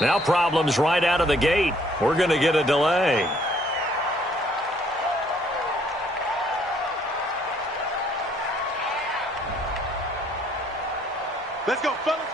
Now problems right out of the gate. We're going to get a delay. Let's go, fellas.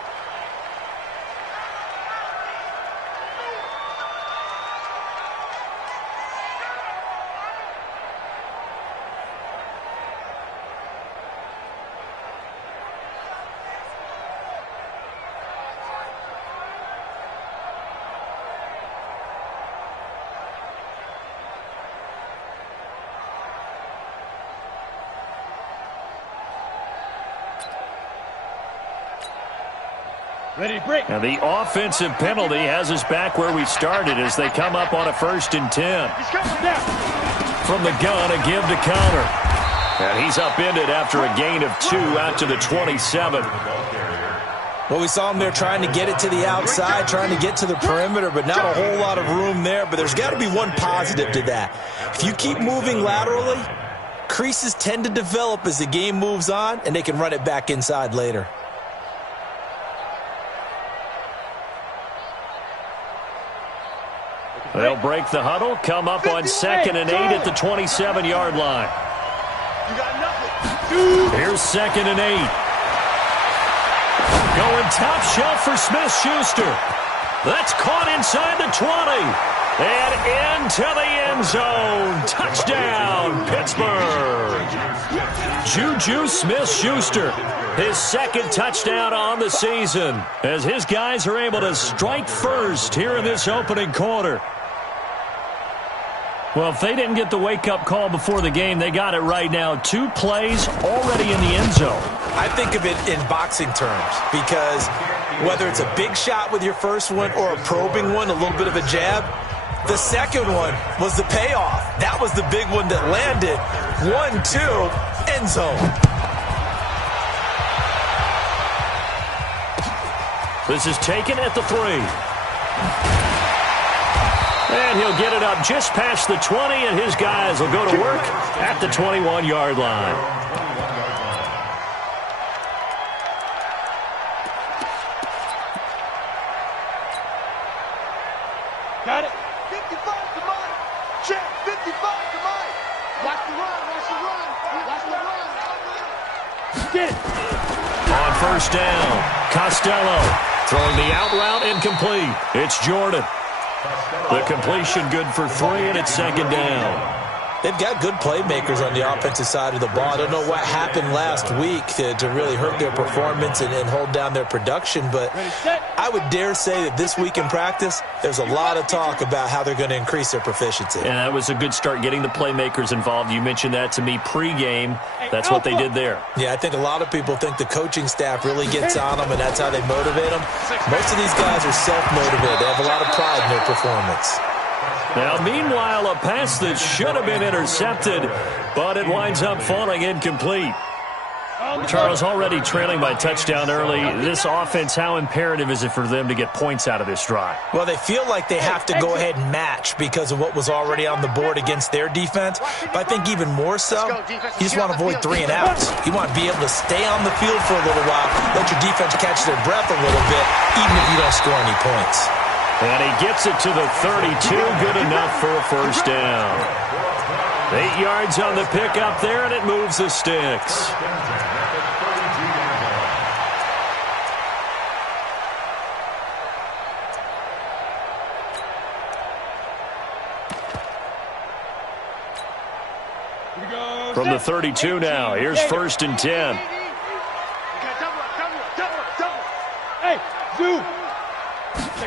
Ready to break. And the offensive penalty has us back where we started as they come up on a 1st and 10. He's coming down. From the gun, a give to counter. And he's upended after a gain of 2 out to the 27. Well, we saw him there trying to get it to the outside, trying to get to the perimeter, but not a whole lot of room there. But there's got to be one positive to that. If you keep moving laterally, creases tend to develop as the game moves on, and they can run it back inside later. They'll break the huddle, come up on 2nd and 8 at the 27-yard line. You got nothing. Here's 2nd and 8. Going top shelf for Smith-Schuster. That's caught inside the 20. And into the end zone. Touchdown, Pittsburgh. Juju Smith-Schuster. His 2nd touchdown on the season as his guys are able to strike first here in this opening quarter. Well, if they didn't get the wake-up call before the game, they got it right now. 2 plays already in the end zone. I think of it in boxing terms because whether it's a big shot with your first one or a probing one, a little bit of a jab, the second one was the payoff. That was the big one that landed. 1-2, end zone. This is taken at the 3. And he'll get it up just past the 20, and his guys will go to work at the 21-yard line. Got it. 55 to mine. Check. 55 to mine. Watch the run. Watch the run. Watch the run. Get it. On 1st down, Costello throwing the out route incomplete. It's Jordan. The completion good for 3, and it's 2nd down. They've got good playmakers on the offensive side of the ball. I don't know what happened last week to really hurt their performance and hold down their production, but I would dare say that this week in practice, there's a lot of talk about how they're going to increase their proficiency. And that was a good start getting the playmakers involved. You mentioned that to me pregame. That's what they did there. Yeah, I think a lot of people think the coaching staff really gets on them, and that's how they motivate them. Most of these guys are self-motivated. They have a lot of pride in their performance. Now, meanwhile, a pass that should have been intercepted, but it winds up falling incomplete. Charles, already trailing by touchdown early. This offense, how imperative is it for them to get points out of this drive? Well, they feel like they have to go ahead and match because of what was already on the board against their defense. But I think even more so, you just want to avoid 3 and outs. You want to be able to stay on the field for a little while, let your defense catch their breath a little bit, even if you don't score any points. And he gets it to the 32, good enough for a 1st down. 8 yards on the pickup there, and it moves the sticks. From the 32 now, here's 1st and 10. Hey, Zoo.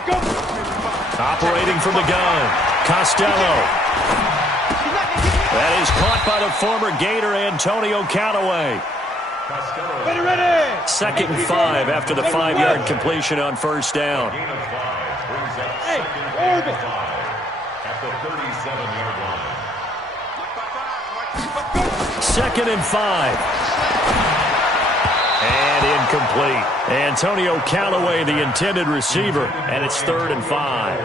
Go. Operating from the gun, Costello. That is caught by the former Gator Antonio Callaway. Ready. 2nd and 5 after the 5-yard completion on 1st down. Hey, orbit. At the 37-yard line. 2nd and 5. And incomplete. Antonio Callaway, the intended receiver, and it's 3rd and 5.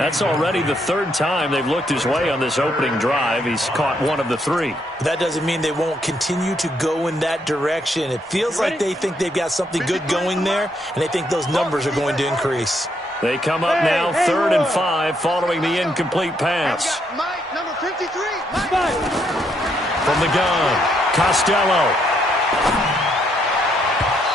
That's already the third time they've looked his way on this opening drive. He's caught one of the three. That doesn't mean they won't continue to go in that direction. It feels like they think they've got something good going there, and they think those numbers are going to increase. They come up now 3rd and 5 following the incomplete pass. Mike, number 53. Mike. From the gun, Costello.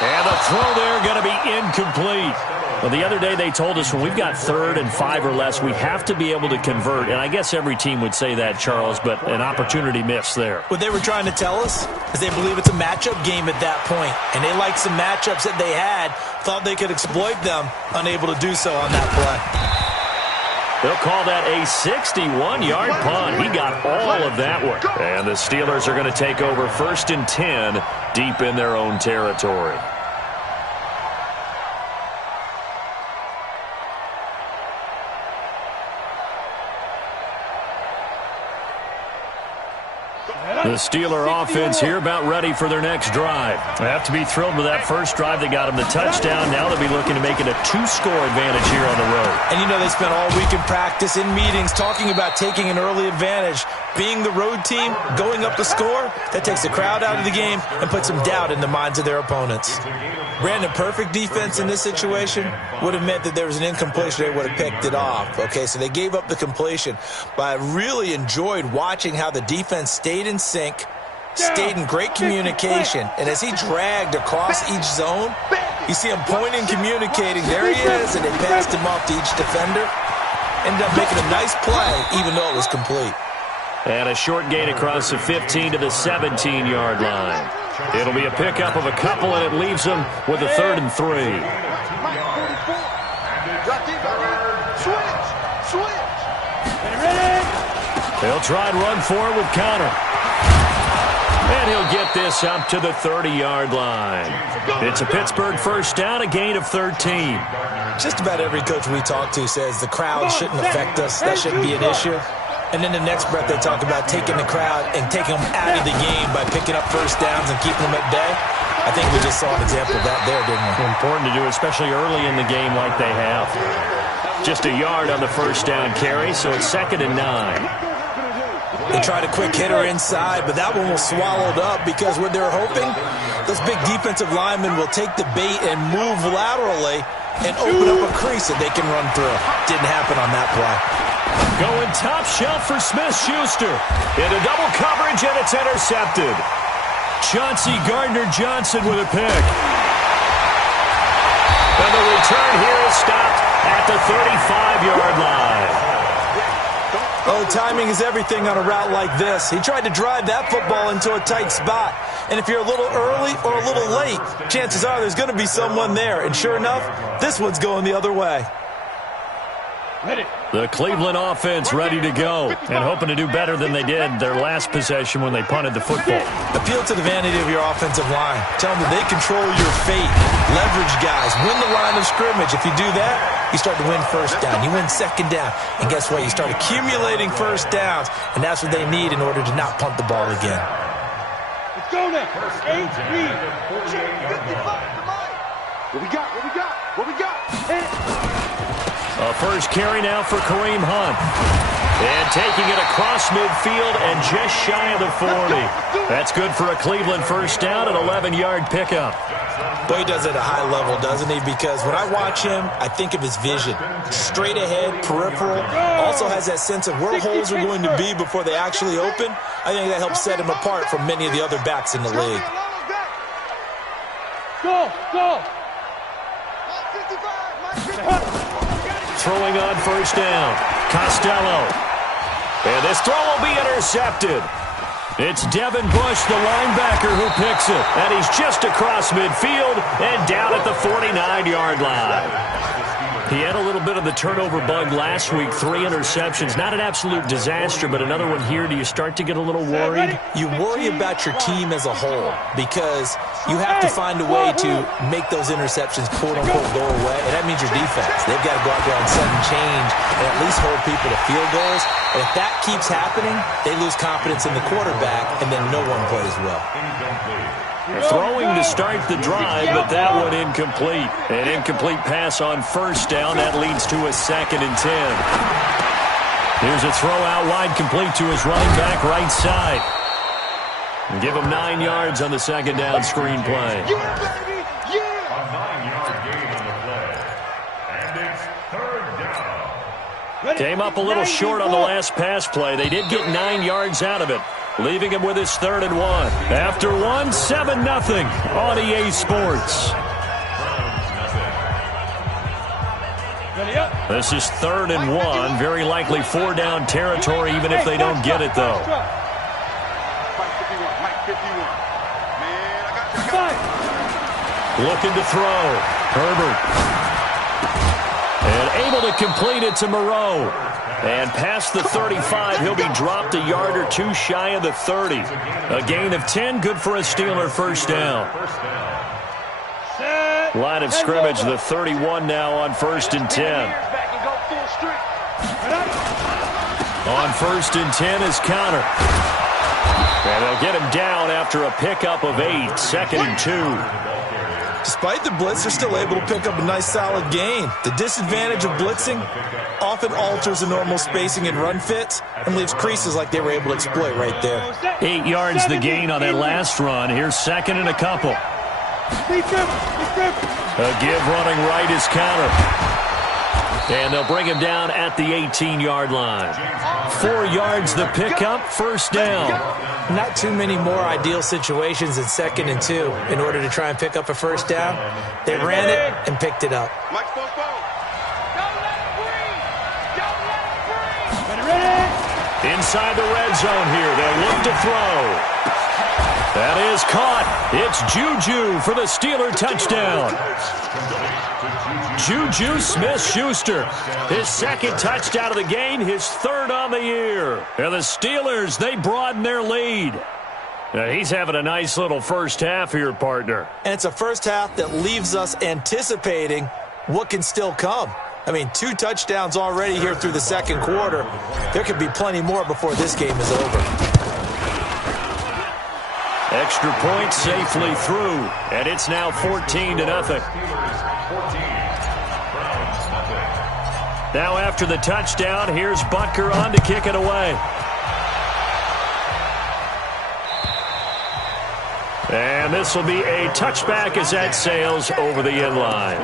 And the throw there going to be incomplete. Well, the other day they told us when we've got 3rd and 5 or less, we have to be able to convert. And I guess every team would say that, Charles, but an opportunity missed there. What they were trying to tell us is they believe it's a matchup game at that point. And they liked some matchups that they had, thought they could exploit them, unable to do so on that play. They'll call that a 61-yard punt. He got all of that one. And the Steelers are going to take over 1st and 10 deep in their own territory. The Steeler offense here about ready for their next drive. They have to be thrilled with that first drive. They got them the touchdown. Now they'll be looking to make it a 2-score advantage here on the road. And you know they spent all week in practice, in meetings, talking about taking an early advantage. Being the road team, going up the score, that takes the crowd out of the game and puts some doubt in the minds of their opponents. Brandon, perfect defense in this situation would have meant that there was an incompletion. They would have picked it off. Okay, so they gave up the completion. But I really enjoyed watching how the defense stayed in sync, stayed in great communication. And as he dragged across each zone, you see him pointing, communicating. There he is, and they passed him off to each defender. Ended up making a nice play, even though it was complete. And a short gain across the 15 to the 17-yard line. It'll be a pickup of a couple, and it leaves them with a 3rd and 3. They'll try and run for it with Connor. And he'll get this up to the 30-yard line. It's a Pittsburgh first down, a gain of 13. Just about every coach we talk to says the crowd shouldn't affect us. That shouldn't be an issue. And then the next breath they talk about taking the crowd and taking them out of the game by picking up first downs and keeping them at bay. I think we just saw an example of that there, didn't we? Important to do, especially early in the game like they have. Just a yard on the first down carry, so it's 2nd and 9. They tried a quick hitter inside, but that one was swallowed up because what they're hoping, those big defensive linemen will take the bait and move laterally and open up a crease that they can run through. Didn't happen on that play. Going top shelf for Smith-Schuster. Into double coverage, and it's intercepted. Chauncey Gardner-Johnson with a pick. And the return here is stopped at the 35-yard line. Oh, timing is everything on a route like this. He tried to drive that football into a tight spot. And if you're a little early or a little late, chances are there's going to be someone there. And sure enough, this one's going the other way. The Cleveland offense ready to go and hoping to do better than they did their last possession when they punted the football. Appeal to the vanity of your offensive line. Tell them that they control your fate. Leverage guys. Win the line of scrimmage. If you do that, you start to win first down. You win second down. And guess what? You start accumulating first downs. And that's what they need in order to not punt the ball again. Let's go now. 8 read. What we got? What we got? What we got? A first carry now for Kareem Hunt. And taking it across midfield and just shy of the 40. That's good for a Cleveland first down, an 11-yard pickup. Boy, he does it at a high level, doesn't he? Because when I watch him, I think of his vision. Straight ahead, peripheral. Also has that sense of where holes are going to be before they actually open. I think that helps set him apart from many of the other backs in the league. Go, go. Throwing on first down. Costello. And this throw will be intercepted. It's Devin Bush, the linebacker, who picks it. And he's just across midfield and down at the 49-yard line. He had a little bit of the turnover bug last week, 3 interceptions. Not an absolute disaster, but another one here. Do you start to get a little worried? You worry about your team as a whole because you have to find a way to make those interceptions, quote-unquote, go away, and that means your defense. They've got to go out there and sudden change and at least hold people to field goals. And if that keeps happening, they lose confidence in the quarterback, and then no one plays well. Throwing to start the drive, but that one incomplete. An incomplete pass on first down. That leads to a 2nd and 10. Here's a throw out wide, complete to his running back right side. Give him 9 yards on the 2nd down screen play. Yeah, baby! Yeah! A 9-yard gain on the play. And it's 3rd down. Came up a little short on the last pass play. They did get 9 yards out of it, leaving him with his 3rd and 1. After 1, 7-0 on EA Sports. This is 3rd and 1. Very likely 4-down territory, even if they don't get it, though. Looking to throw. Herbert. And able to complete it to Moreau. And past the 35, he'll be dropped a yard or two shy of the 30. A gain of 10, good for a Steeler 1st down. Line of scrimmage, the 31 now on 1st and 10. On 1st and 10 is Connor. And they'll get him down after a pickup of 8, 2nd and 2. Despite the blitz, they're still able to pick up a nice solid gain. The disadvantage of blitzing often alters the normal spacing and run fits and leaves creases like they were able to exploit right there. 8 yards the gain on that last run. Here's 2nd and a couple. A give running right is Connor. And they'll bring him down at the 18-yard line. 4 yards the pickup, 1st down. Not too many more ideal situations in 2nd and 2 in order to try and pick up a 1st down. They ran it and picked it up. Inside the red zone here, they'll look to throw. That is caught. It's Juju for the Steeler touchdown. Juju Smith-Schuster, his 2nd touchdown of the game, his 3rd on the year. And the Steelers, they broaden their lead. Now, he's having a nice little first half here, partner. And it's a first half that leaves us anticipating what can still come. I mean, 2 touchdowns already here through the 2nd quarter. There could be plenty more before this game is over. Extra point safely through, and it's now 14-0. Now after the touchdown, here's Butker on to kick it away. And this will be a touchback as that sails over the end line.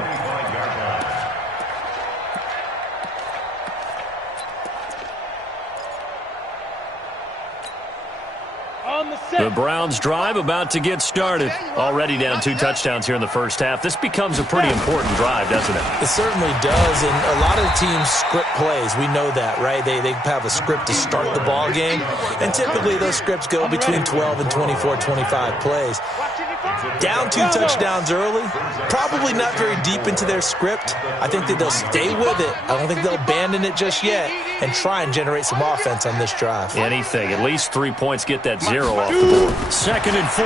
The Browns drive about to get started. Already down 2 touchdowns here in the first half. This becomes a pretty important drive, doesn't it? It certainly does, and a lot of the teams script plays. We know that, right? They have a script to start the ball game, and typically those scripts go between 12 and 24, 25 plays. Down 2 touchdowns early, probably not very deep into their script. I think that they'll stay with it. I don't think they'll abandon it just yet and try and generate some offense on this drive. Anything. At least 3 points, get that 0 off the board. 2nd and 4.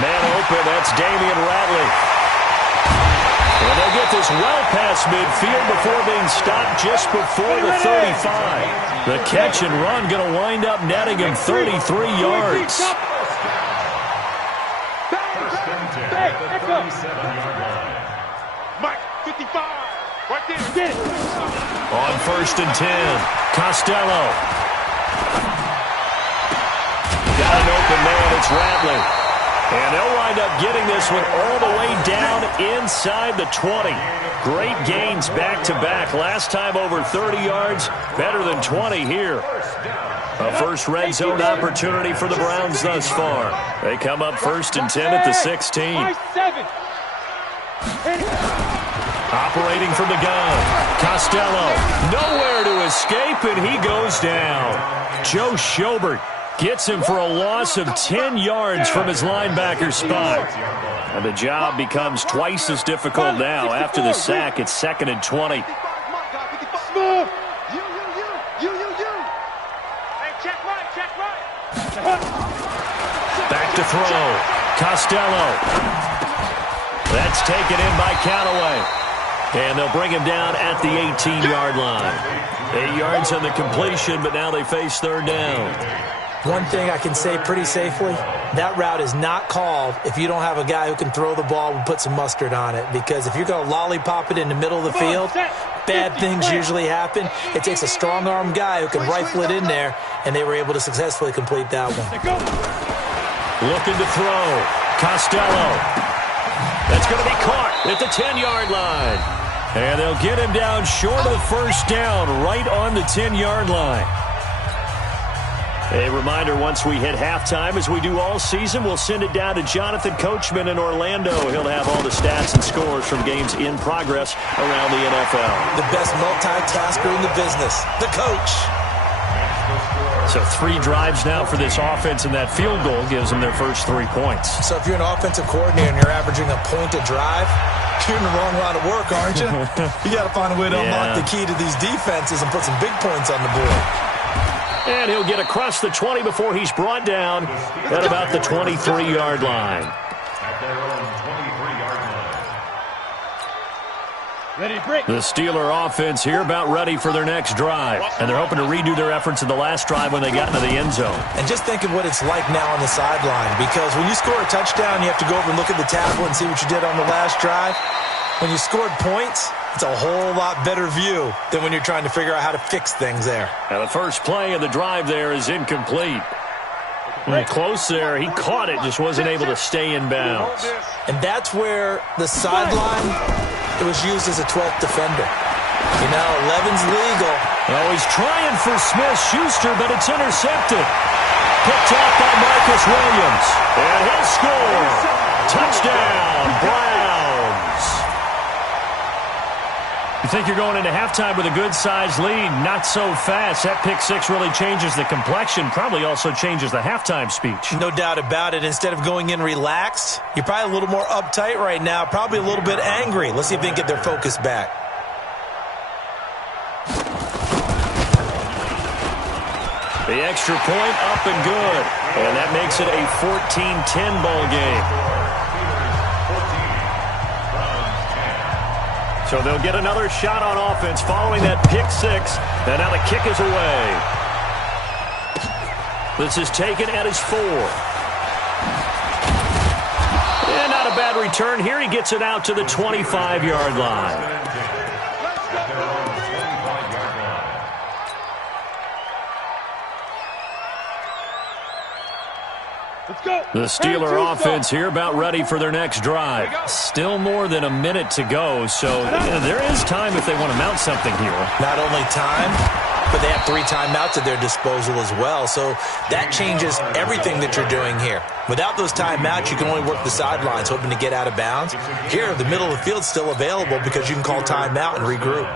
Man open, that's Damian Ratley. And they'll get this well past midfield before being stopped just before the 35. The catch and run going to wind up netting him 33 yards. Mike, 55. Right there. On 1st and 10, Costello. Got an open man, it's Ratley. And they'll wind up getting this one all the way down inside the 20. Great gains back-to-back. Last time over 30 yards, better than 20 here. A first red zone opportunity for the Browns thus far. They come up 1st and 10 at the 16. Operating from the gun. Costello, nowhere to escape, and he goes down. Joe Schobert gets him for a loss of 10 yards from his linebacker spot. And the job becomes twice as difficult now. After the sack, it's 2nd and 20. Back to throw. Costello. That's taken in by Callaway. And they'll bring him down at the 18-yard line. 8 yards on the completion, but now they face 3rd down. One thing I can say pretty safely, that route is not called if you don't have a guy who can throw the ball and put some mustard on it. Because if you're going to lollipop it in the middle of the field, bad things usually happen. It takes a strong-arm guy who can rifle it in there, and they were able to successfully complete that one. Looking to throw. Costello. That's going to be caught at the 10-yard line. And they'll get him down short of first down, right on the 10-yard line. A reminder, once we hit halftime, as we do all season, we'll send it down to Jonathan Coachman in Orlando. He'll have all the stats and scores from games in progress around the NFL. The best multitasker in the business, the coach. So 3 drives now for this offense, and that field goal gives them their first 3 points. So if you're an offensive coordinator and you're averaging a point a drive, you're in the wrong line of work, aren't you? You got to find a way to unlock the key to these defenses and put some big points on the board. And he'll get across the 20 before he's brought down at about the 23-yard line. At their own 23-yard line. Ready, break. The Steeler offense here about ready for their next drive. And they're hoping to redo their efforts in the last drive when they got into the end zone. And just think of what it's like now on the sideline. Because when you score a touchdown, you have to go over and look at the tablet and see what you did on the last drive. When you scored points, it's a whole lot better view than when you're trying to figure out how to fix things there. Now the first play of the drive there is incomplete. Close there. He caught it, just wasn't able to stay in bounds. And that's where the sideline, it was used as a 12th defender. You know, 11's legal. Oh, he's trying for Smith-Schuster, but it's intercepted. Picked off by Marcus Williams. And he'll score. Touchdown, Browns. You think you're going into halftime with a good-sized lead? Not so fast. That pick six really changes the complexion, probably also changes the halftime speech. No doubt about it. Instead of going in relaxed, you're probably a little more uptight right now, probably a little bit angry. Let's see if they can get their focus back. The extra point up and good. And that makes it a 14-10 ball game. So they'll get another shot on offense following that pick six. And now the kick is away. This is taken at his 4. And not a bad return here. He gets it out to the 25-yard line. The Steeler offense here about ready for their next drive. Still more than a minute to go, so there is time if they want to mount something here. Not only time, but they have 3 timeouts at their disposal as well, so that changes everything that you're doing here. Without those timeouts, you can only work the sidelines, hoping to get out of bounds. Here, the middle of the field's still available because you can call timeout and regroup.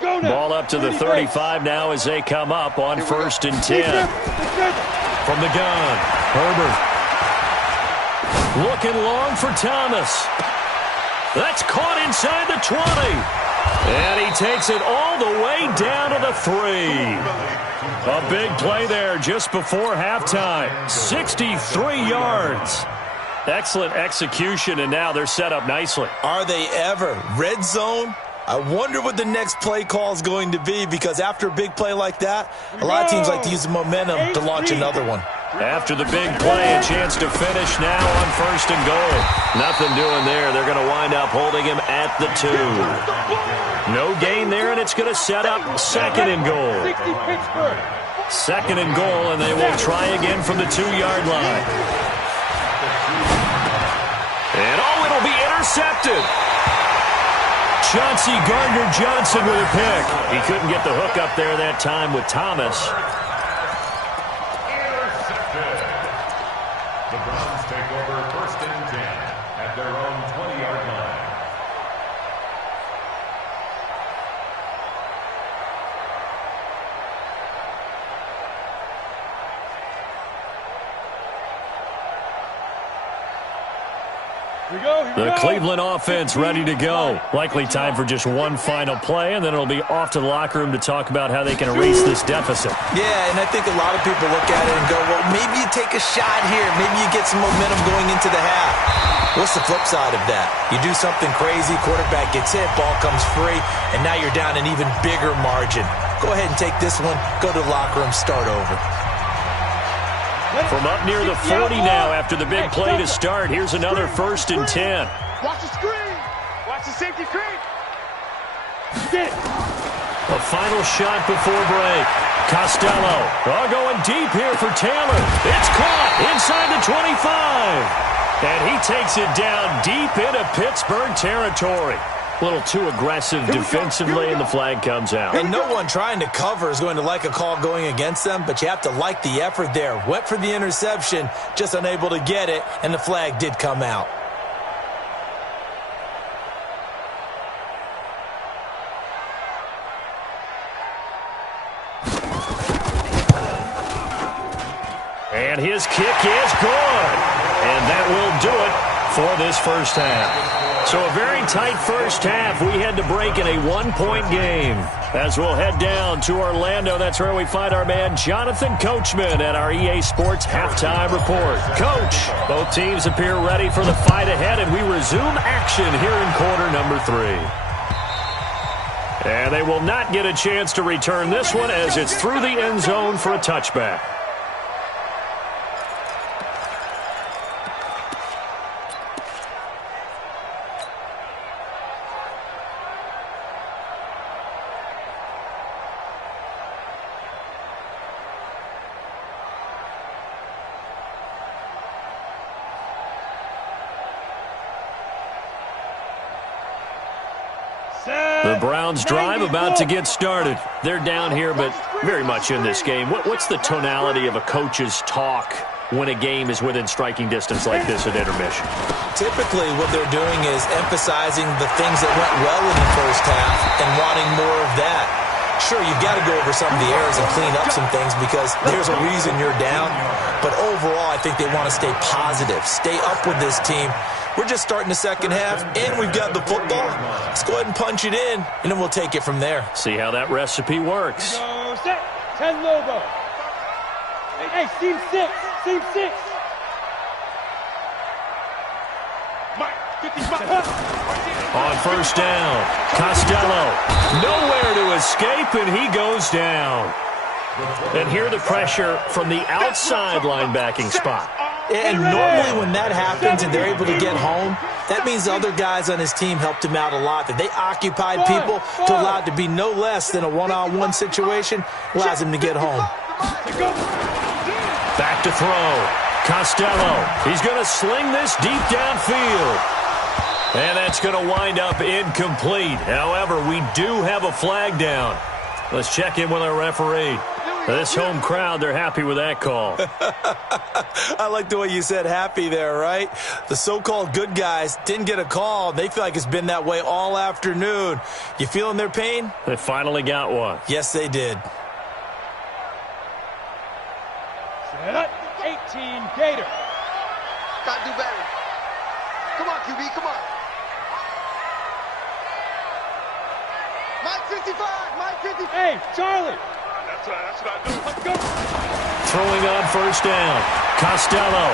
Ball up to the 35 now as they come up on 1st and 10. From the gun, Herbert. Looking long for Thomas. That's caught inside the 20. And he takes it all the way down to the 3. A big play there just before halftime. 63 yards. Excellent execution, and now they're set up nicely. Are they ever? Red zone? I wonder what the next play call is going to be, because after a big play like that, a lot of teams like to use the momentum to launch another one. After the big play, a chance to finish now on 1st and goal. Nothing doing there. They're going to wind up holding him at the 2. No gain there, and it's going to set up 2nd and goal. 2nd and goal, and they will try again from the 2-yard line. And it'll be intercepted. Chauncey Gardner-Johnson with a pick. He couldn't get the hook up there that time with Thomas. Intercepted. The Browns take over 1st and 10 at their own 20-yard line. The Cleveland offense ready to go. Likely time for just one final play, and then it'll be off to the locker room to talk about how they can erase this deficit. Yeah, and I think a lot of people look at it and go, well, maybe you take a shot here. Maybe you get some momentum going into the half. What's the flip side of that? You do something crazy, quarterback gets hit, ball comes free, and now you're down an even bigger margin. Go ahead and take this one, go to the locker room, start over. From up near the 40 now after the big play to start. Here's another 1st and 10. Watch the screen. Watch the safety screen. A final shot before break. Costello. Going deep here for Taylor. It's caught inside the 25. And he takes it down deep into Pittsburgh territory. A little too aggressive defensively, and the flag comes out. And no one trying to cover is going to like a call going against them, but you have to like the effort there. Went for the interception, just unable to get it, and the flag did come out. And his kick is good. And that will do it for this first half. So a very tight first half. We had to break in a 1-point game. As we'll head down to Orlando, that's where we find our man Jonathan Coachman at our EA Sports Halftime Report. Coach, both teams appear ready for the fight ahead, and we resume action here in quarter number 3. And they will not get a chance to return this one as it's through the end zone for a touchback. The Browns drive about to get started. They're down here, but very much in this game. What's the tonality of a coach's talk when a game is within striking distance like this at intermission? Typically, what they're doing is emphasizing the things that went well in the first half and wanting more of that. Sure, you've got to go over some of the errors and clean up some things because there's a reason you're down. But overall, I think they want to stay positive, stay up with this team. We're just starting the second half, and we've got the football. Let's go ahead and punch it in, and then we'll take it from there. See how that recipe works. Go set. 10 logo. Hey, seam 6. Seam 6. Mike, 55. On first down, Costello. Nowhere to escape, and he goes down. And here the pressure from the outside linebacking spot. And normally when that happens and they're able to get home, that means the other guys on his team helped him out a lot. That they occupied people to allow it to be no less than a one-on-one situation, allows him to get home. Back to throw. Costello. He's going to sling this deep downfield. And that's going to wind up incomplete. However, we do have a flag down. Let's check in with our referee. This home crowd, they're happy with that call. I like the way you said happy there, right? The so-called good guys didn't get a call. They feel like it's been that way all afternoon. You feeling their pain? They finally got one. Yes, they did. Set. 18 Gator. Gotta do better. Come on, QB, come on. Mike 55, Mike 55. Hey, Charlie. That's what I do. Let's go. Throwing on first down. Costello.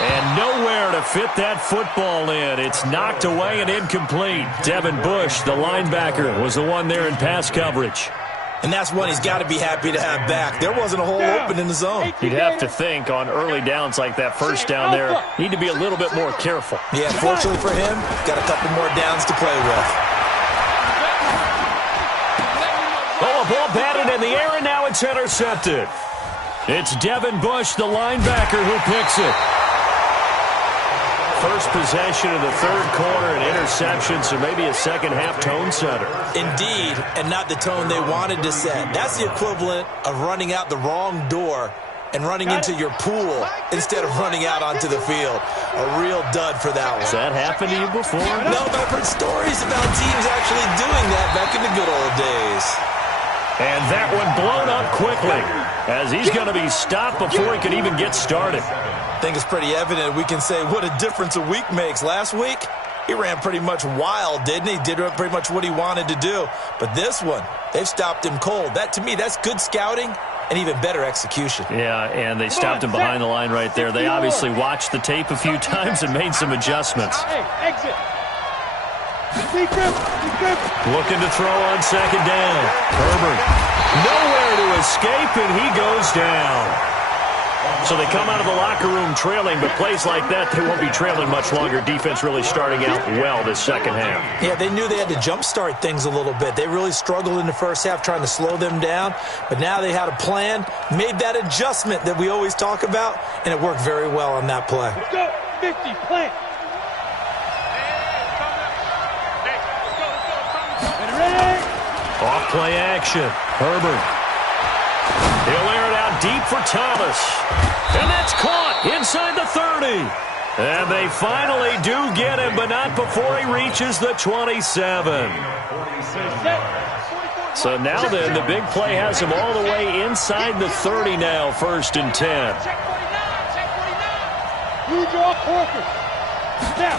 And nowhere to fit that football in. It's knocked away and incomplete. Devin Bush, the linebacker, was the one there in pass coverage. And that's one he's got to be happy to have back. There wasn't a hole open in the zone. You'd have to think on early downs like that first down there, need to be a little bit more careful. Yeah, fortunately for him, got a couple more downs to play with. Oh, a ball batted in the air, and now it's intercepted. It's Devin Bush, the linebacker, who picks it. First possession of the third quarter, an interception, so maybe a second-half tone setter. Indeed, and not the tone they wanted to set. That's the equivalent of running out the wrong door and running into your pool instead of running out onto the field. A real dud for that one. Has that happened to you before? No, but I've heard stories about teams actually doing that back in the good old days. And that one blown up quickly as he's going to be stopped before he can even get started. I think it's pretty evident we can say what a difference a week makes. Last week, he ran pretty much wild, didn't he? Did pretty much what he wanted to do. But this one, they've stopped him cold. That, to me, that's good scouting and even better execution. Yeah, and they stopped him behind the line right there. They obviously watched the tape a few times and made some adjustments. Hey, exit. Looking to throw on second down. Herbert nowhere to escape, and he goes down. So they come out of the locker room trailing, but plays like that, they won't be trailing much longer. Defense really starting out well this second half. Yeah, they knew they had to jumpstart things a little bit. They really struggled in the first half trying to slow them down, but now they had a plan, made that adjustment that we always talk about, and it worked very well on that play. Let's go. 50, plant. Ready? Off play action. Herbert. He'll air it out deep for Thomas. And that's caught inside the 30. And they finally do get him, but not before he reaches the 27. So now then, the big play has him all the way inside the 30 now, 1st and 10. You draw Corker. Snap.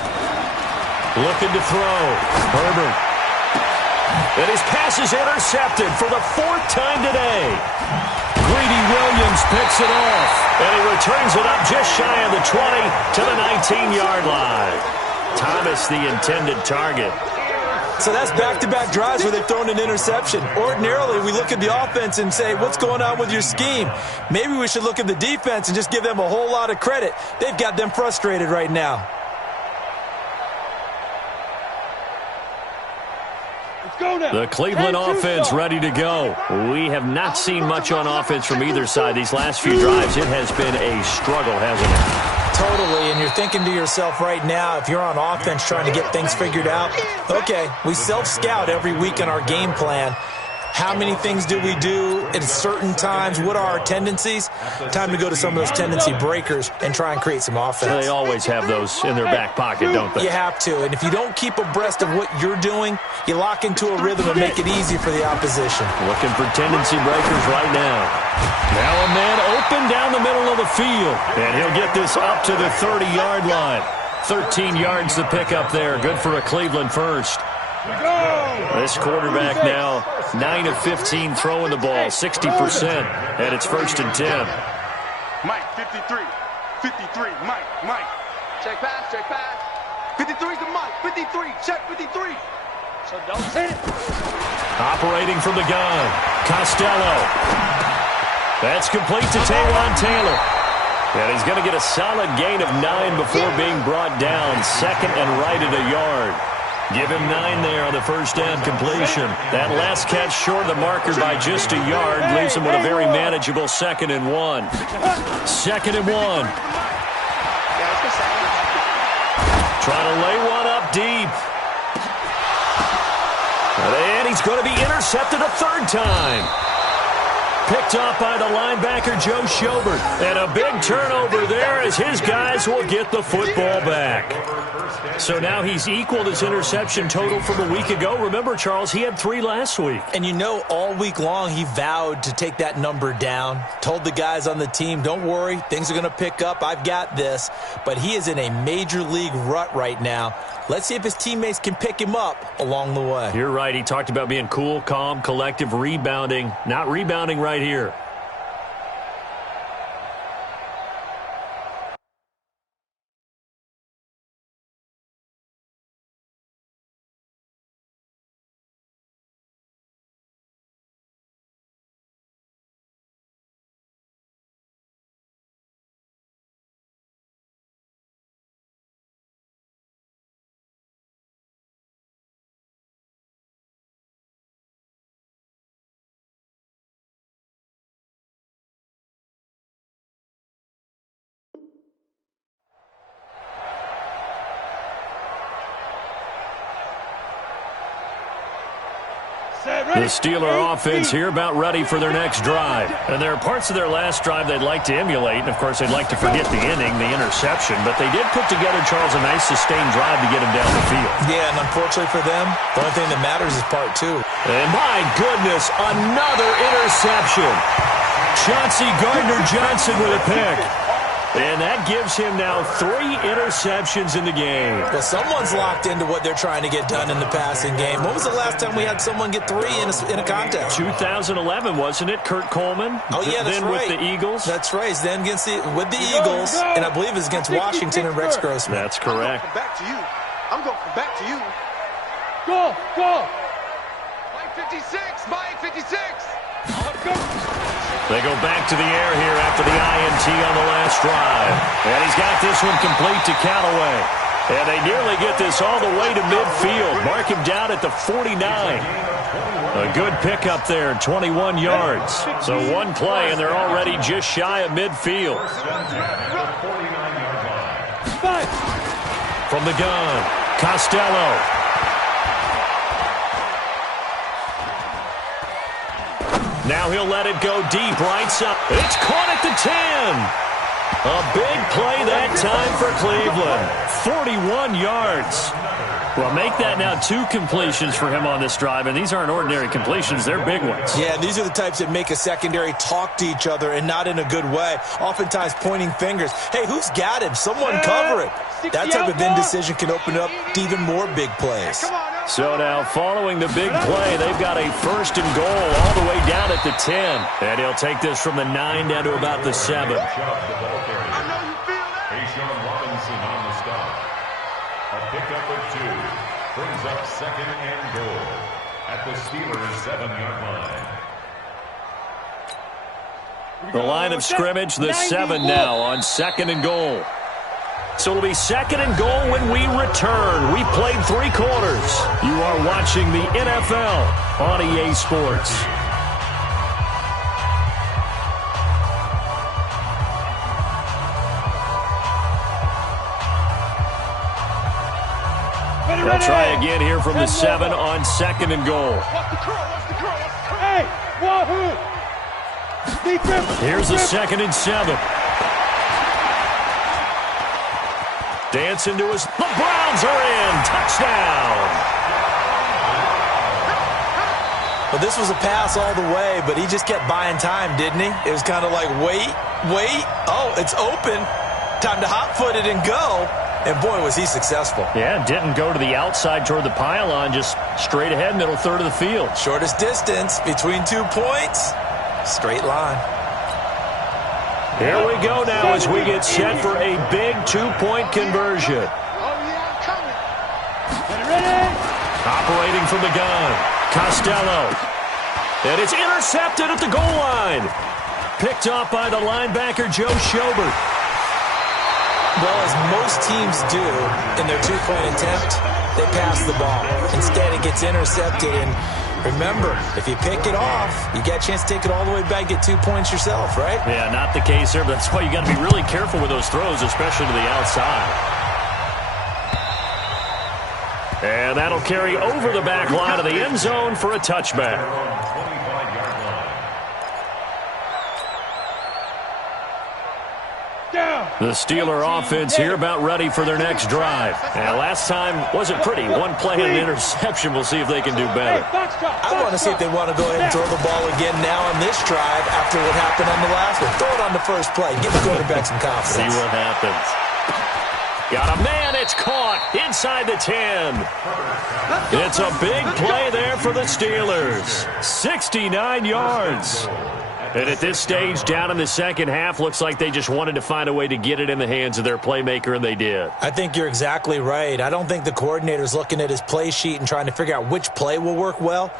Looking to throw. Herbert. And his pass is intercepted for the 4th time today. Greedy Williams picks it off, and he returns it up just shy of the 20 to the 19-yard line. Thomas, the intended target. So that's back-to-back drives where they've thrown an interception. Ordinarily, we look at the offense and say, what's going on with your scheme? Maybe we should look at the defense and just give them a whole lot of credit. They've got them frustrated right now. The Cleveland offense ready to go. We have not seen much on offense from either side. These last few drives, it has been a struggle, hasn't it? Totally, and you're thinking to yourself right now, if you're on offense trying to get things figured out, okay, we self-scout every week in our game plan. How many things do we do at certain times? What are our tendencies? Time to go to some of those tendency breakers and try and create some offense. They always have those in their back pocket, don't they? You have to, and if you don't keep abreast of what you're doing, you lock into a rhythm and make it easy for the opposition. Looking for tendency breakers right now. Now a man open down the middle of the field, and he'll get this up to the 30-yard line. 13 yards to pick up there. Good for a Cleveland first. This quarterback now 9 of 15 throwing the ball, 60%, and it's 1st and 10. Mike, 53. 53, Mike. Check pass. 53's the Mike. 53, check 53. So don't hit it. Operating from the gun, Costello. That's complete to Taywan Taylor. And he's going to get a solid gain of 9 before being brought down. 2nd and right at a yard. Give him 9 there on the first down completion. That last catch short of the marker by just a yard leaves him with a very manageable 2nd and 1. 2nd and 1. Trying to lay one up deep. And he's going to be intercepted a 3rd time. Picked off by the linebacker, Joe Schobert. And a big turnover there as his guys will get the football back. So now he's equaled his interception total from a week ago. Remember, Charles, he had 3 last week. And you know, all week long he vowed to take that number down. Told the guys on the team, don't worry, things are going to pick up. I've got this. But he is in a major league rut right now. Let's see if his teammates can pick him up along the way. You're right. He talked about being cool, calm, collective, rebounding. Not rebounding right here. The Steeler offense here about ready for their next drive. And there are parts of their last drive they'd like to emulate. And, of course, they'd like to forget the inning, the interception. But they did put together, Charles, a nice sustained drive to get him down the field. Yeah, and unfortunately for them, the only thing that matters is part two. And, my goodness, another interception. Chauncey Gardner-Johnson with a pick. And that gives him now 3 interceptions in the game. Well, someone's locked into what they're trying to get done in the passing game. When was the last time we had someone get 3 in a contest? 2011, wasn't it? Kurt Coleman. Oh, yeah, that's then right. With the Eagles. That's right. Then with the Eagles, and I believe it was against Washington and Rex Grossman. That's correct. I'm going back to you. Go! Mike 56! Mike 56! They go back to the air here after the INT on the last drive. And he's got this one complete to Callaway. And they nearly get this all the way to midfield. Mark him down at the 49. A good pickup there, 21 yards. So one play, and they're already just shy of midfield. From the gun, Costello. Now he'll let it go deep, right side. It's caught at the 10. A big play that time for Cleveland. 41 yards. Well, make that now 2 completions for him on this drive, and these aren't ordinary completions. They're big ones. Yeah, these are the types that make a secondary talk to each other and not in a good way, oftentimes pointing fingers. Hey, who's got him? Someone cover it. That type of indecision can open up to even more big plays. So now, following the big play, they've got a 1st and goal all the way down at the 10. And he'll take this from the 9 down to about the 7. Pickup of 2 brings up 2nd and goal at the Steelers' 7-yard line. The line of scrimmage, the 7 now on 2nd and goal. So it'll be 2nd and goal when we return. We played 3 quarters. You are watching the NFL on EA Sports. They'll try again here from the 7 on 2nd and goal. Hey, wahoo! Here's the 2nd and 7. Dancing to his... The Browns are in. Touchdown. Well, this was a pass all the way, but he just kept buying time, didn't he? It was kind of like, wait. Oh, it's open. Time to hot-foot it and go. And, boy, was he successful. Yeah, didn't go to the outside toward the pylon, just straight ahead, middle third of the field. Shortest distance between 2 points. Straight line. Here we go now as we get set for a big 2-point conversion. Operating from the gun, Costello. And it's intercepted at the goal line. Picked off by the linebacker, Joe Schobert. Well, as most teams do in their 2-point attempt, they pass the ball. Instead, it gets intercepted. And remember, if you pick it off, you get a chance to take it all the way back, get 2 points yourself, right? Yeah, not the case here, but that's why you got to be really careful with those throws, especially to the outside. And that'll carry over the back line of the end zone for a touchback. The Steeler offense here about ready for their next drive. And last time wasn't pretty. 1 play and an interception. We'll see if they can do better. I want to see if they want to go ahead and throw the ball again now on this drive after what happened on the last one. Throw it on the first play. Give the quarterback some confidence. See what happens. Got a man. It's caught inside the 10. It's a big play there for the Steelers. 69 yards. And at this stage, down in the second half, looks like they just wanted to find a way to get it in the hands of their playmaker, and they did. I think you're exactly right. I don't think the coordinator's looking at his play sheet and trying to figure out which play will work well.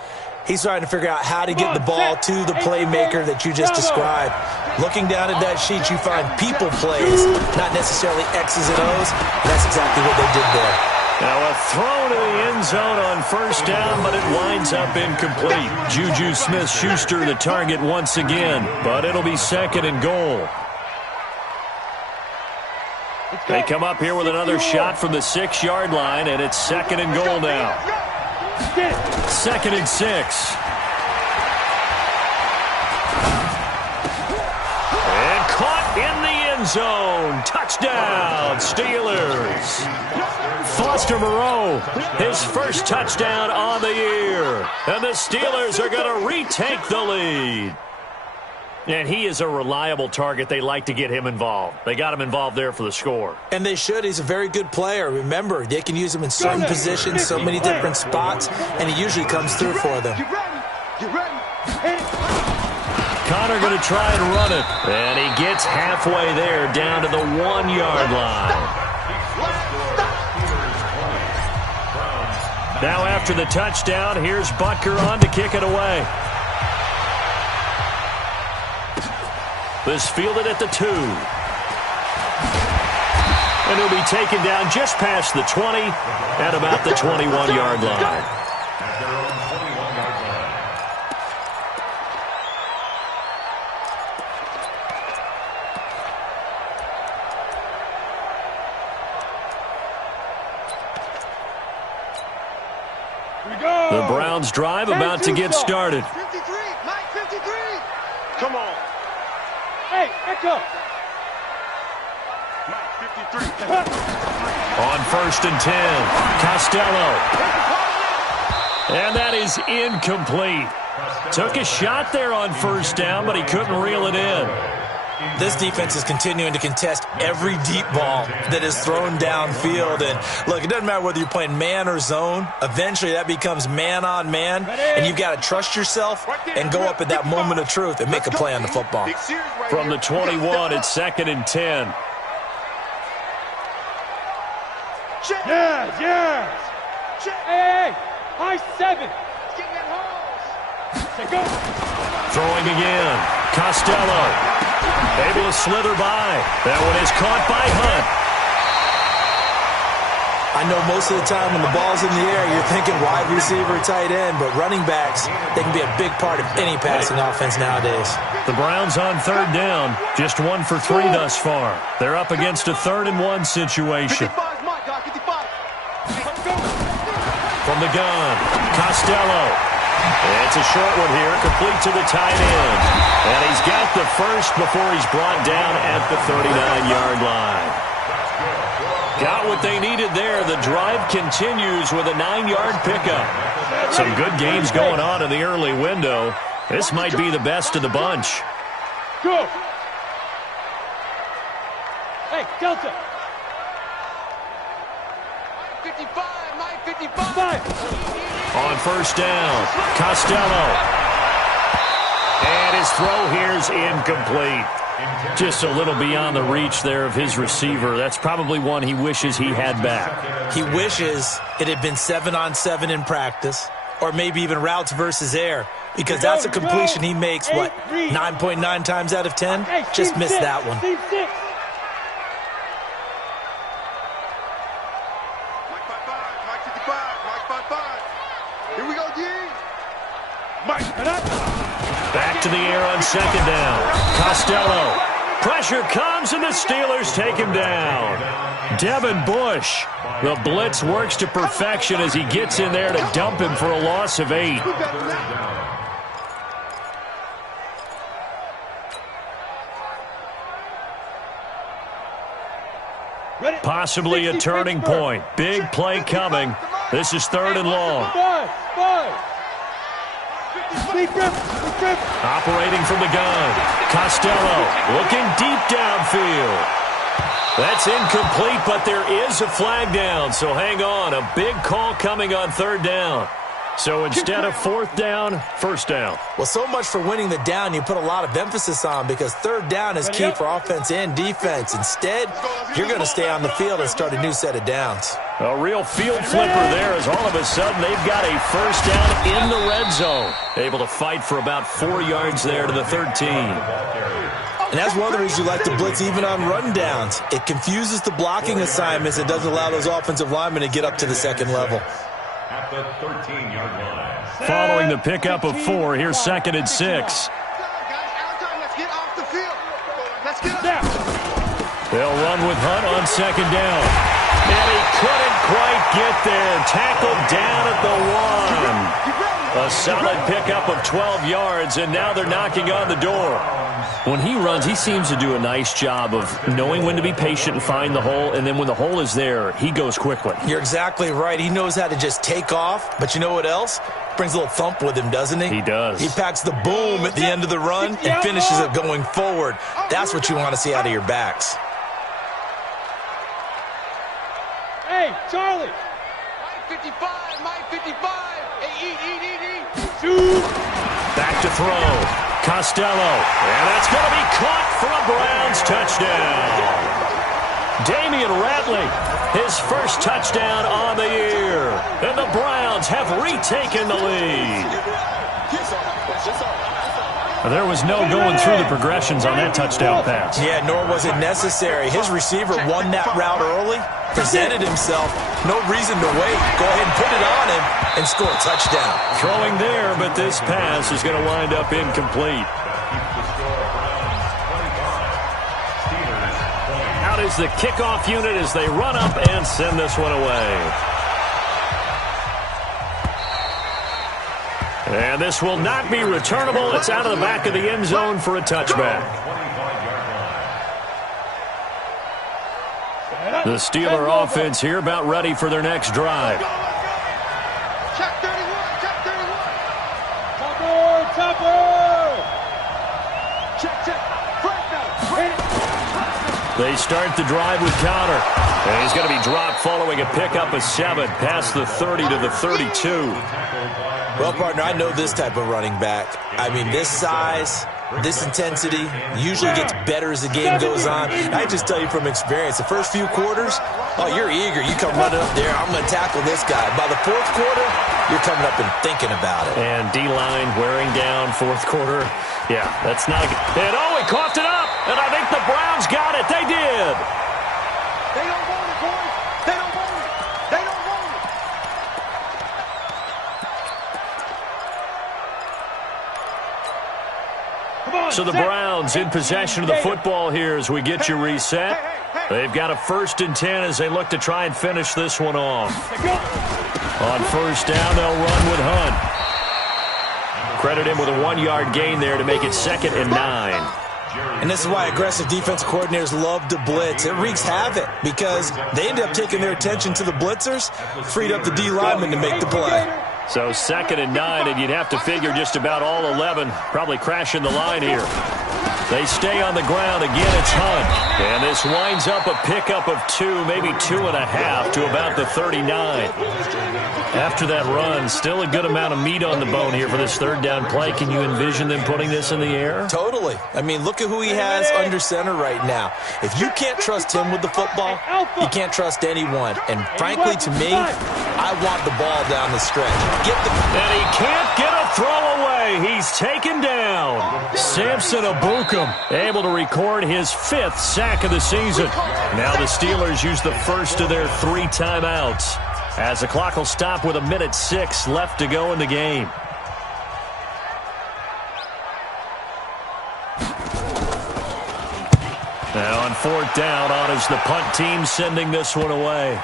He's trying to figure out how to get the ball to the playmaker that you just described. Looking down at that sheet, you find people plays, not necessarily X's and O's. And that's exactly what they did there. Now a throw to the end zone on first down, but it winds up incomplete. Juju Smith-Schuster the target once again, but it'll be 2nd and goal. They come up here with another shot from the 6-yard line, and it's 2nd and goal now. 2nd and 6. And caught in the end zone. Touchdown, Steelers. Foster Moreau, his first touchdown on the year. And the Steelers are going to retake the lead. And he is a reliable target. They like to get him involved. They got him involved there for the score. And they should. He's a very good player. Remember, they can use him in certain positions, so many different spots, and he usually comes through for them. Connor going to try and run it. And he gets halfway there, down to the 1-yard line. Now after the touchdown, here's Butker on to kick it away. This fielded at the 2. And he'll be taken down just past the 20 at about the 21-yard line. At their own 21-yard line. The Browns drive about to get started. 53, Mike, 53. Come on. Hey, Echo. Mike, 53. On 1st and 10, Costello. And that is incomplete. Took a shot there on 1st down, but he couldn't reel it in. This defense is continuing to contest every deep ball that is thrown downfield. And, look, it doesn't matter whether you're playing man or zone. Eventually, that becomes man-on-man, and you've got to trust yourself and go up at that moment of truth and make a play on the football. From the 21, it's 2nd and 10. Yes. Hey, high 7. Go. Throwing again. Costello. Able to slither by. That one is caught by Hunt. I know most of the time when the ball's in the air, you're thinking wide receiver, tight end, but running backs, they can be a big part of any passing offense nowadays. The Browns on 3rd down. Just 1 for 3 thus far. They're up against a 3rd and 1 situation. 55, Mike, 55. From the gun, Costello. It's a short one here, complete to the tight end. And he's got the first before he's brought down at the 39-yard line. Got what they needed there. The drive continues with a 9-yard pickup. Some good games going on in the early window. This might be the best of the bunch. Go. Hey, Delta. 55, Mike, 55. On 1st down, Costello. And his throw here's incomplete. Just a little beyond the reach there of his receiver. That's probably one he wishes he had back. He wishes it had been 7-on-7 in practice, or maybe even routes versus air, because that's a completion he makes, 9.9 times out of 10? Just missed that one. Back to the air on 2nd down. Costello. Pressure comes, and the Steelers take him down. Devin Bush. The blitz works to perfection as he gets in there to dump him for a loss of 8. Possibly a turning point. Big play coming. This is 3rd and long. Operating from the gun. Costello looking deep downfield. That's incomplete, but there is a flag down, so hang on. A big call coming on 3rd down. So instead of 4th down, 1st down. Well, so much for winning the down you put a lot of emphasis on, because 3rd down is key for offense and defense. Instead, you're going to stay on the field and start a new set of downs. A real field flipper there, as all of a sudden they've got a 1st down in the red zone. Able to fight for about 4 yards there to the 13. And that's one of the reasons you like to blitz even on run downs. It confuses the blocking assignments. It doesn't allow those offensive linemen to get up to the 2nd level. At the 13-yard line. Following the pickup of 4, here's 2nd and 6. Let's get off the field. Let's get up. They'll run with Hunt on 2nd down. And he couldn't quite get there. Tackled down at the 1. A solid pickup of 12 yards, and now they're knocking on the door. When he runs, he seems to do a nice job of knowing when to be patient and find the hole, and then when the hole is there, he goes quickly. You're exactly right. He knows how to just take off, but you know what else? Brings a little thump with him, doesn't he? He does. He packs the boom at the end of the run and finishes it going forward. That's what you want to see out of your backs. Hey, Charlie! Mike 55, Mike 55. Hey, eat. Shoot! Back to throw. Costello. And that's going to be caught for a Browns touchdown. Damian Ratley, his first touchdown on the year. And the Browns have retaken the lead. There was no going through the progressions on that touchdown pass. Yeah, nor was it necessary. His receiver won that route early, presented himself. No reason to wait. Go ahead and put it on him and score a touchdown. Throwing there, but this pass is going to wind up incomplete. Out is the kickoff unit as they run up and send this one away. And this will not be returnable. It's out of the back of the end zone for a touchback. The Steeler offense here about ready for their next drive. Check 31, check 31. Topper! Check. Frank now. They start the drive with Conner. And he's going to be dropped following a pickup of 7 past the 30 to the 32. Well, partner, I know this type of running back. I mean, this size, this intensity usually gets better as the game goes on. I just tell you from experience, the first few quarters, oh, you're eager. You come running up there, I'm going to tackle this guy. By the fourth quarter, you're coming up and thinking about it. And D-line wearing down fourth quarter. Yeah, that's not a good. And he coughed it up. And I think the Browns got it. They did. They don't want it, boys. They don't want it. They don't want it. So the Browns in possession of the football here as we get you reset. They've got a 1st and 10 as they look to try and finish this one off. On 1st down, they'll run with Hunt. Credit him with a 1-yard gain there to make it 2nd and 9. And this is why aggressive defensive coordinators love to blitz. It wreaks havoc because they end up taking their attention to the blitzers, freed up the D lineman to make the play. So 2nd and 9, and you'd have to figure just about all 11 probably crashing the line here. They stay on the ground. Again, it's Hunt. And this winds up a pickup of 2, maybe 2.5 to about the 39. After that run, still a good amount of meat on the bone here for this 3rd down play. Can you envision them putting this in the air? Totally. I mean, look at who he has under center right now. If you can't trust him with the football, you can't trust anyone. And frankly, to me, I want the ball down the stretch. And he can't get a throw away. He's taken down. Samson Abukum able to record his 5th sack of the season. Now the Steelers use the first of their 3 timeouts as the clock will stop with 1:06 left to go in the game. Now on 4th down, on is the punt team sending this one away.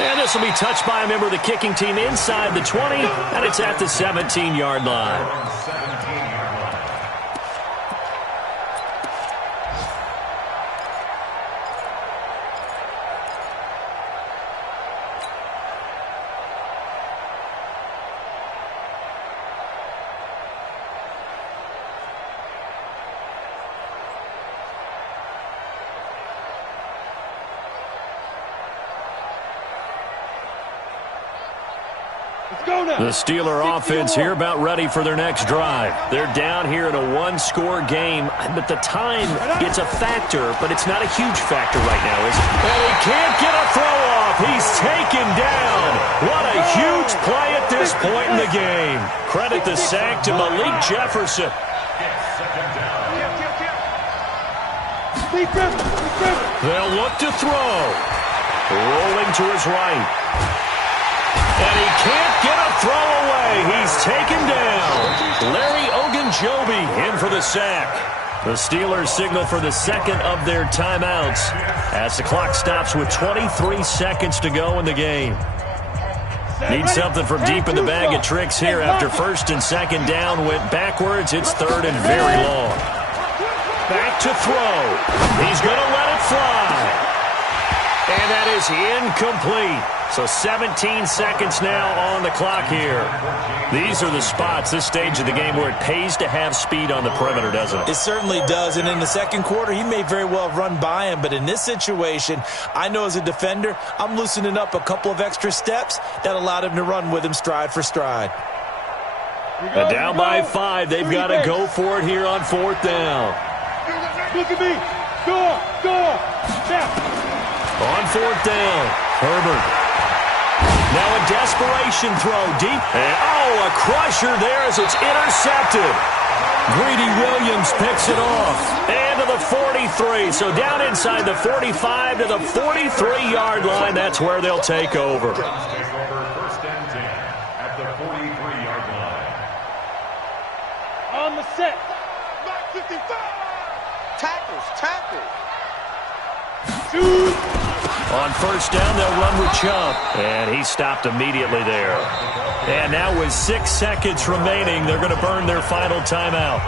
And this will be touched by a member of the kicking team inside the 20, and it's at the 17-yard line. The Steeler offense here about ready for their next drive. They're down here in a 1-score game, but the time it's a factor, but it's not a huge factor right now, is it? And he can't get a throw off. He's taken down. What a huge play at this point in the game. Credit the sack to Malik Jefferson. They'll look to throw. Rolling to his right. And he can't get a throw away. He's taken down. Larry Ogunjobi in for the sack. The Steelers signal for the second of their timeouts as the clock stops with 23 seconds to go in the game. Need something from deep in the bag of tricks here after first and second down went backwards. It's third and very long. Back to throw. He's going to let it fly. And that is incomplete. So 17 seconds now on the clock here. These are the spots, this stage of the game, where it pays to have speed on the perimeter, doesn't it? It certainly does. And in the second quarter, he may very well run by him. But in this situation, I know as a defender, I'm loosening up a couple of extra steps that allowed him to run with him stride for stride. And down by 5, they've got to go for it here on 4th down. Look at me. Go. Now. On 4th down, Herbert. Now a desperation throw deep. And, a crusher there as it's intercepted. Greedy Williams picks it off. And to the 43. So down inside the 45 to the 43-yard line. That's where they'll take over. First and 10 at the 43-yard line. On the set. 55. Tackle. Shoot. On first down, they'll run with Chubb. And he stopped immediately there. And now with 6 seconds remaining, they're going to burn their final timeout.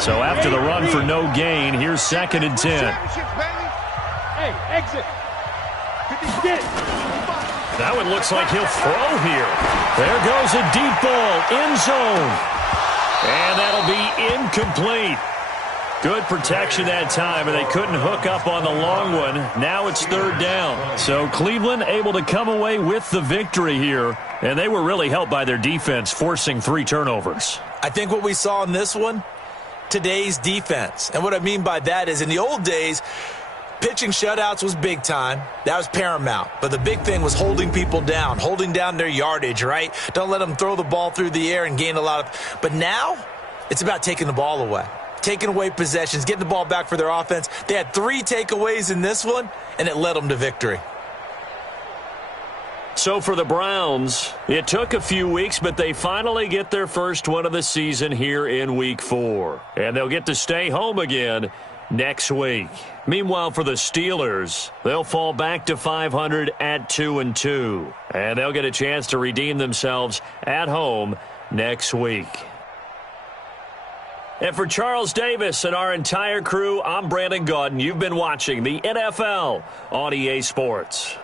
So after the run for no gain, here's 2nd and 10. Hey, exit. Get it. That one looks like he'll throw here. There goes a deep ball, end zone. And that'll be incomplete. Good protection that time, and they couldn't hook up on the long one. Now it's 3rd down. So Cleveland able to come away with the victory here, and they were really helped by their defense, forcing 3 turnovers. I think what we saw in this one, today's defense. And what I mean by that is in the old days, pitching shutouts was big time. That was paramount. But the big thing was holding people down, holding down their yardage, right? Don't let them throw the ball through the air and gain a lot of. But now it's about taking the ball away. Taking away possessions, getting the ball back for their offense. They had 3 takeaways in this one, and it led them to victory. So for the Browns, it took a few weeks, but they finally get their first one of the season here in Week 4. And they'll get to stay home again next week. Meanwhile, for the Steelers, they'll fall back to 500 at 2-2. And they'll get a chance to redeem themselves at home next week. And for Charles Davis and our entire crew, I'm Brandon Gaudin. You've been watching the NFL on EA Sports.